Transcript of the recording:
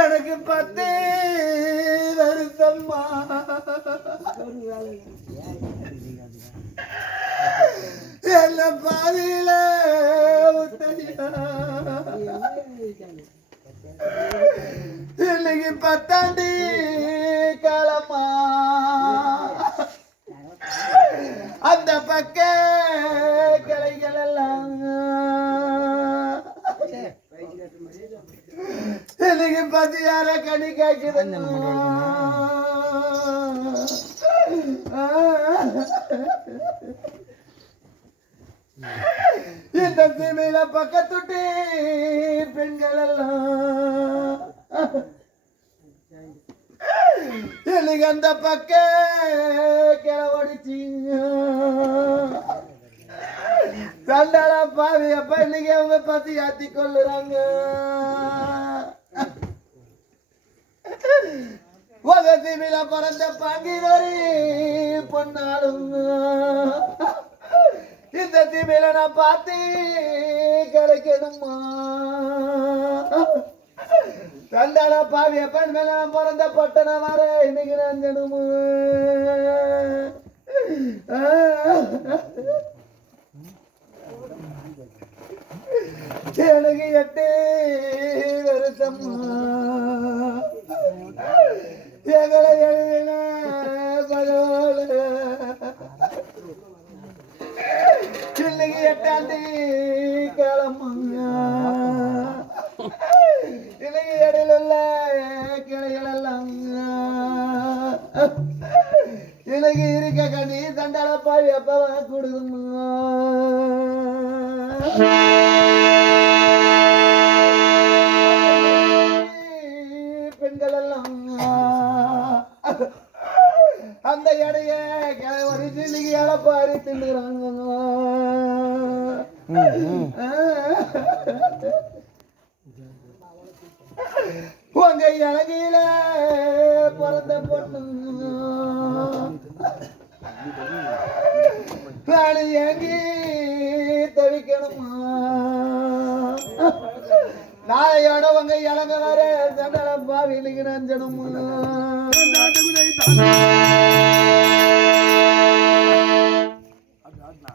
எனக்கு 10 வருஷம்மா என்ன பாதியில இன்னைக்கு 10 காலமா அந்த பக்க கிளைகள் எல்லாம் இன்னைக்கு 10 கனி காய்க்குது இந்த சீமையில பக்கத்துட்டி பெண்கள் எல்லாம் இன்னைக்கு அந்த பக்க கிளவடிச்சிங்க சண்டாளா பாவி அப்ப இன்னைக்கு அவங்க பத்தி ஆத்தி கொள்ளுறாங்க உங்க தீவில பிறந்த பாங்கிதொரு பொன்னாலும் இந்த தீவில நான் பார்த்து கிடைக்கணுமா சண்டாள பாவி அப்பன் மேல நான் பிறந்த பட்டன வர இன்னைக்கு நஞ்சணுமா எனக்கு 8 வருஷம்மா எங்களை எழுதின பகவான இன்னைக்கு 8ஆம் கிழமை இன்னைக்கு இடையில உள்ள கிளைகள் எல்லாம் இன்னைக்கு இருக்க கண்ணி தண்டாள பாவி அப்பவா கொடுக்குமா பெண்கள் எல்லாம் அந்த இடைய கிளவரிச்சு இன்னைக்கு இழப்பாரி தின்னுறாங்க உங்க இலகையில பிறந்த பொண்ணு நான் எங்கி தவிக்கணுமா நாளையோட உங்க இலங்க வர சண்டல பாவிலுக்கு நஞ்சணுமா